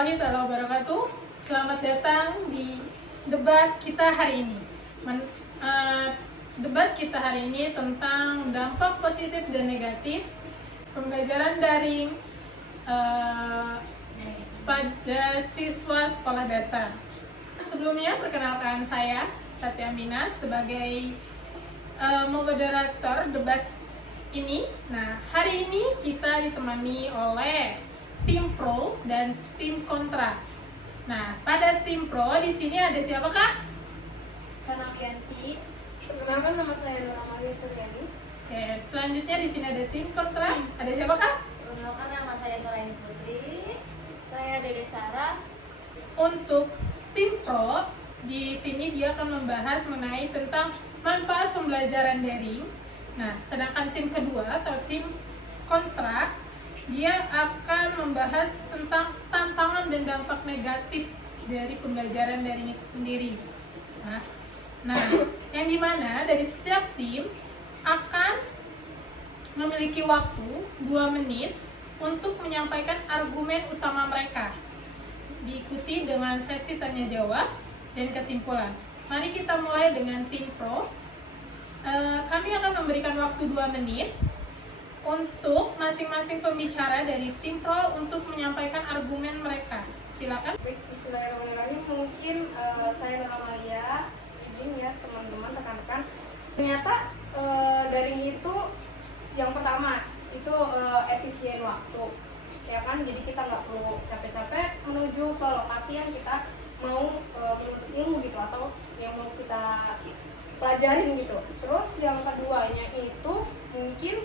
warahmatullahi wabarakatuh. Selamat datang di debat kita hari ini. Debat kita hari ini tentang dampak positif dan negatif pembelajaran daring pada siswa sekolah dasar. Sebelumnya, perkenalkan saya Satya Mina sebagai moderator debat ini. Nah, hari ini kita ditemani oleh tim pro dan tim kontra. Nah, pada tim pro di sini ada siapa, Kak? Sanafianti. Perkenalkan, nama saya Nora Maria Suryani. Oke, selanjutnya di sini ada tim kontra. Ada siapa, Kak? Perkenalkan, nama saya Nuraini Putri. Saya Dede Sarah. Untuk tim pro di sini dia akan membahas mengenai tentang manfaat pembelajaran daring. Nah, sedangkan tim kedua atau tim kontra dia akan membahas tentang tantangan dan dampak negatif dari pembelajaran daring itu sendiri. Nah, yang dimana dari setiap tim akan memiliki waktu 2 menit untuk menyampaikan argumen utama mereka. Diikuti dengan sesi tanya jawab dan kesimpulan. Mari kita mulai dengan tim pro. Kami akan memberikan waktu 2 menit untuk masing-masing pembicara dari tim pro untuk menyampaikan argumen mereka. Silakan. Baik, bismillahirrahmanirrahim. Mungkin saya Nora Maria. Izin ya teman-teman, rekan-rekan. Ternyata daring itu yang pertama itu efisien waktu, ya kan? Jadi kita nggak perlu capek-capek menuju ke lokasi yang kita mau menuntut ilmu gitu, atau yang mau kita pelajarin gitu. Terus yang keduanya itu mungkin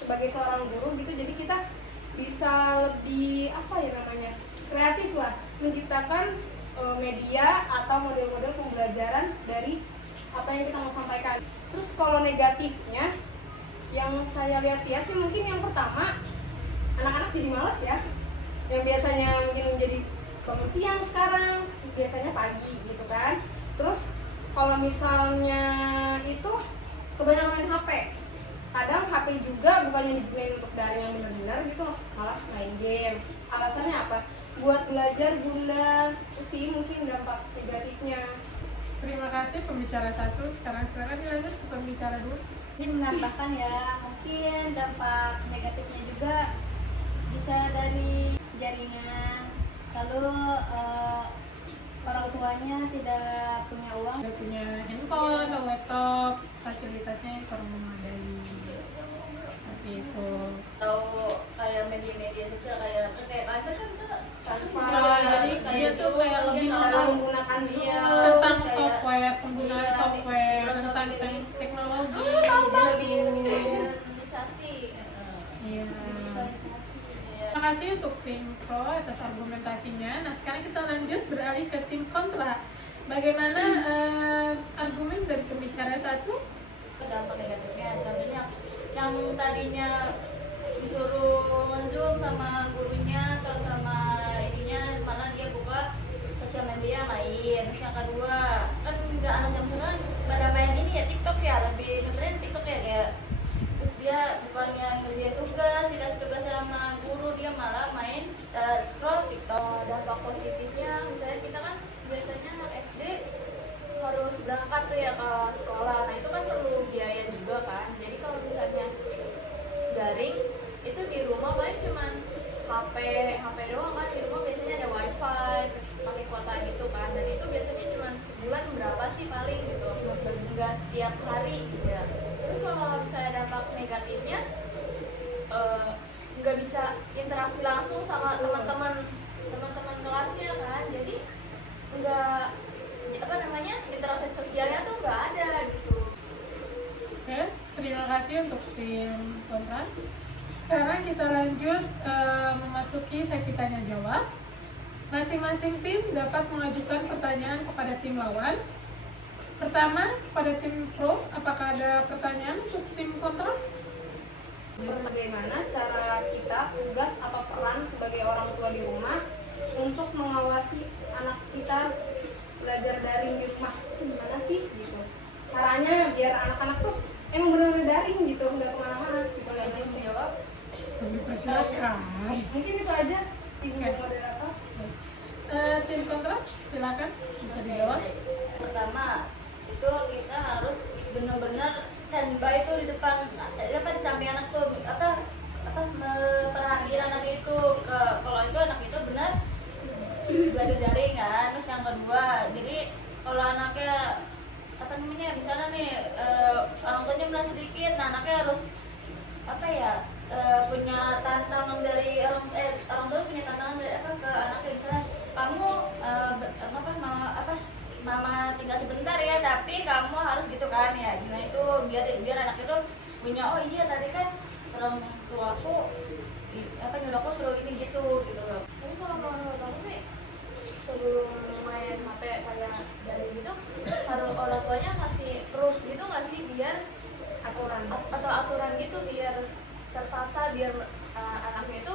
sebagai seorang guru gitu, jadi kita bisa lebih kreatif lah, menciptakan media atau model-model pembelajaran dari apa yang kita mau sampaikan. Terus kalau negatifnya yang saya lihat-lihat sih mungkin yang pertama, anak-anak jadi malas ya, yang biasanya mungkin menjadi bangun siang sekarang biasanya pagi gitu kan. Terus kalau misalnya itu kebanyakan main HP, kadang HP juga bukannya digunakan untuk daring yang benar-benar gitu, malah main game. Alasannya apa? Buat belajar bunda. Itu sih mungkin dampak negatifnya. Terima kasih pembicara 1. Sekarang silakan dilanjut ke pembicara 2. Ini menambahkan ya, mungkin dampak negatifnya juga bisa dari jaringan. Lalu orang tuanya tidak punya uang, Tidak punya handphone atau laptop, fasilitasnya kurang memadai. Seperti itu. Atau kayak media-media sosial kayak ada kan kita Jadi dia tuh kayak lebih Cara menggunakan dia tentang software, penggunaan software, tentang teknologi. lebih digitalisasi. Iya. Digitalisasi. Terima kasih untuk tim pro atas argumentasinya. Nah, sekarang kita lanjut beralih ke tim kontra. Bagaimana argumen dari pembicara 1? dampak negatifnya. Contohnya yang tadinya disuruh nge-zoom sama gurunya atau sama ininya, malah dia buka sosial media main. Terus yang kedua, kan nggak anak yang sekarang pada main ini ya TikTok ya, lebih ngetren TikTok ya kayak. Terus dia bukannya ngerjain tugas, dikasih tugas sama guru, dia malah main scroll TikTok. Dampak positifnya, misalnya kita kan biasanya anak SD harus berangkat tuh ya ke sekolah. Nah itu kan perlu biaya juga kan. Jadi kalau misalnya daring itu di rumah paling cuman HP doang kan. Di rumah biasanya ada wifi, pakai kuota gitu kan. Dan itu biasanya cuman sebulan berapa sih paling gitu, nggak setiap hari gitu ya. Terus kalau misalnya dampak negatifnya, nggak bisa interaksi langsung sama teman-teman kelasnya kan. Jadi nggak interaksi sosialnya tuh nggak ada gitu. Oke, terima kasih untuk tim kontra. Sekarang kita lanjut memasuki sesi tanya jawab. Masing-masing tim dapat mengajukan pertanyaan kepada tim lawan. Pertama, pada tim pro, apakah ada pertanyaan untuk tim kontra? Bagaimana cara kita, tugas atau peran sebagai orang tua di rumah untuk mengawasi anak kita belajar daring di rumah itu gimana sih gitu? Caranya biar anak-anak tuh emang benar-benar daring gitu, nggak kemana-mana gitu. Lanjut jawab. Silakan. Mungkin itu aja, Ibu moderator. Silakan bisa dijawab. Pertama itu kita harus benar-benar standby tuh di depan di samping anak tuh perhatian anak itu kalau itu anak itu benar belajar daring kan. Terus yang kedua, jadi kalau anaknya misalnya nih orang tuanya benar sedikit, nah anaknya harus punya tantangan dari orang tua punya tantangan dari ke anaknya, misalnya kamu mama tinggal sebentar ya, tapi kamu harus gitu kan ya. Nah itu biar anak itu punya, oh iya tadi kan orang tuaku nyuruh aku suruh ini gitu. Tapi kalau menurut aku sih sebelum main HP kayak dari gitu harus orang tuanya ngasih terus gitu nggak sih, biar aturan atau aturan gitu biar tertata, biar anaknya itu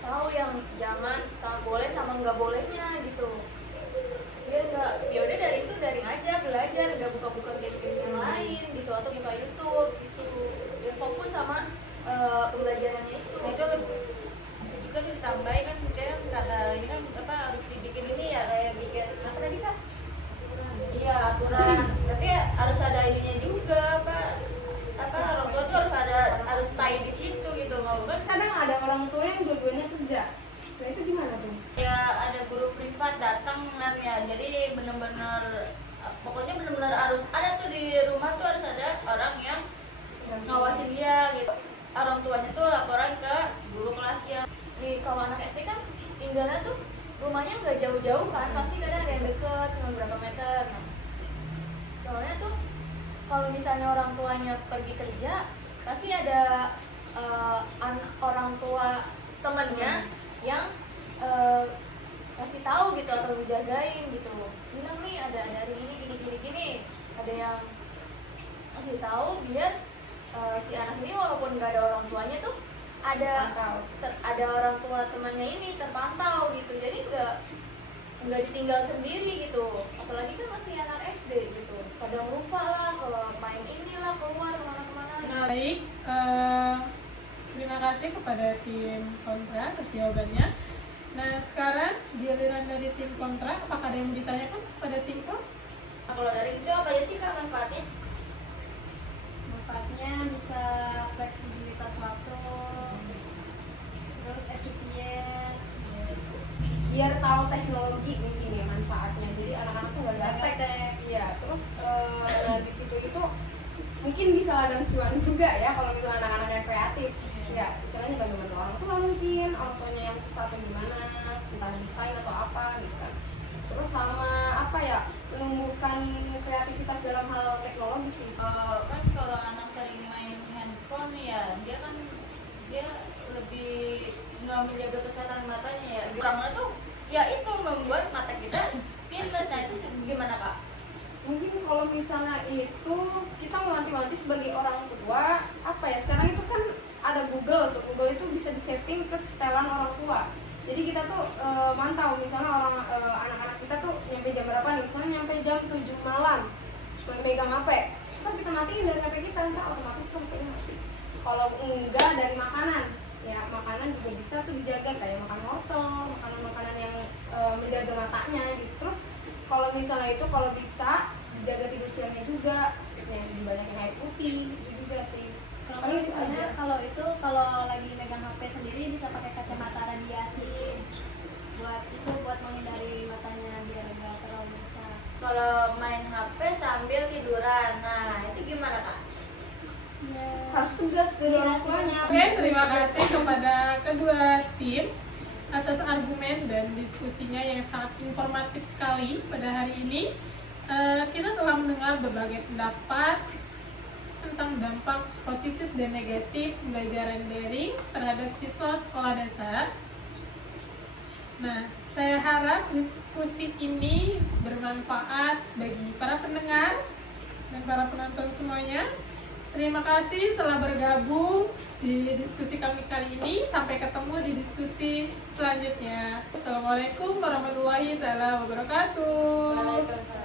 tahu yang jangan sama boleh sama nggak bolehnya gitu. Biar nggak, ya udah dari itu daring aja belajar, nggak buka-buka game yang lain gitu atau buka YouTube gitu. Biar fokus sama pembelajarannya itu. Nah itu bisa juga tuh ditambahin kan, kayak kata ini kan harus dibikin ini ya, kayak bikin apa tadi Kak? Iya aturan, tapi harus ada ininya juga orang tua tuh harus stay di situ gitu, nggak bukan? Kadang ada orang tua yang dua-duanya kerja. Nah itu gimana tuh? Ya ada guru privat datang kan ya, jadi benar-benar pokoknya benar-benar harus ada tuh di rumah tuh, harus ada orang yang ngawasin dia gitu. Orang tuanya tuh laporan ke guru kelasnya. Kalau anak SD kan tinggalnya tuh rumahnya nggak jauh-jauh kan, pasti kadang ada yang deket cuma berapa meter. Nah, soalnya tuh kalau misalnya orang tuanya pergi kerja, pasti ada orang tua temennya yang kasih tahu gitu atau menjagain gitu. Bilang nih ada hari ini gini, ada yang kasih tahu biar si anak ini walaupun nggak ada orang tuanya tuh ada orang tua temannya ini terpantau gitu, jadi nggak ditinggal sendiri gitu. Apalagi kan masih anak SD gitu, kadang lupa lah kalau main inilah keluar kemana-kemana. Nah, baik, terima kasih kepada tim kontra atas jawabannya. Nah sekarang giliran dari tim kontra, apakah ada yang mau ditanyakan kepada tim pro? Nah, kalau dari itu apa aja sih Kak manfaatnya? Manfaatnya bisa fleksibilitas waktu, terus efisien, biar tahu teknologi mungkin ya manfaatnya. Jadi anak-anak tuh nggak gaptek. Iya, terus di situ itu mungkin bisa ladang cuan juga ya kalau misalnya anak-anak yang kreatif. Ya, istilahnya bantu-bantu orang tua mungkin, orang tuanya yang susah atau gimana, entah desain atau apa gitu kan. Terus sama menumbuhkan kreativitas dalam hal teknologi sih. Kan kalau anak sering main handphone ya, dia lebih nggak menjaga kesehatan matanya ya. Kurangnya tuh ya itu membuat mata kita minus. Nah itu gimana Kak? Mungkin kalau misalnya itu kita mewanti-wanti sebagai orang tua, sekarang itu kan ada Google tuh. Google itu bisa disetting ke setelan orang tua. Jadi kita tuh mantau misalnya anak-anak kita tuh nyampe jam berapa nih, misalnya nyampe jam 7 malam megang HP, ntar kita matiin dari HP kita, ntar otomatis HP-nya mati. Kalau enggak dari makanan, ya makanan juga bisa tuh dijaga, kayak makan wortel, makanan-makanan yang menjaga matanya gitu. Terus kalau misalnya itu kalau bisa dijaga tidur siangnya juga, yang dibanyakin air putih gitu juga sih. Kalau misalnya kalau lagi megang HP sendiri bisa pakai kacamata radiasi buat menghindari matanya biar nggak terlalu besar. Kalau main HP sambil tiduran, nah itu gimana Kak? Ya. Harus tegas dari orang tuanya. Oke, terima kasih kepada kedua tim atas argumen dan diskusinya yang sangat informatif sekali pada hari ini. Kita telah mendengar berbagai pendapat tentang dampak positif dan negatif pembelajaran daring terhadap siswa sekolah dasar. Nah, saya harap diskusi ini bermanfaat bagi para pendengar dan para penonton semuanya. Terima kasih telah bergabung di diskusi kami kali ini. Sampai ketemu di diskusi selanjutnya. Assalamualaikum warahmatullahi wabarakatuh.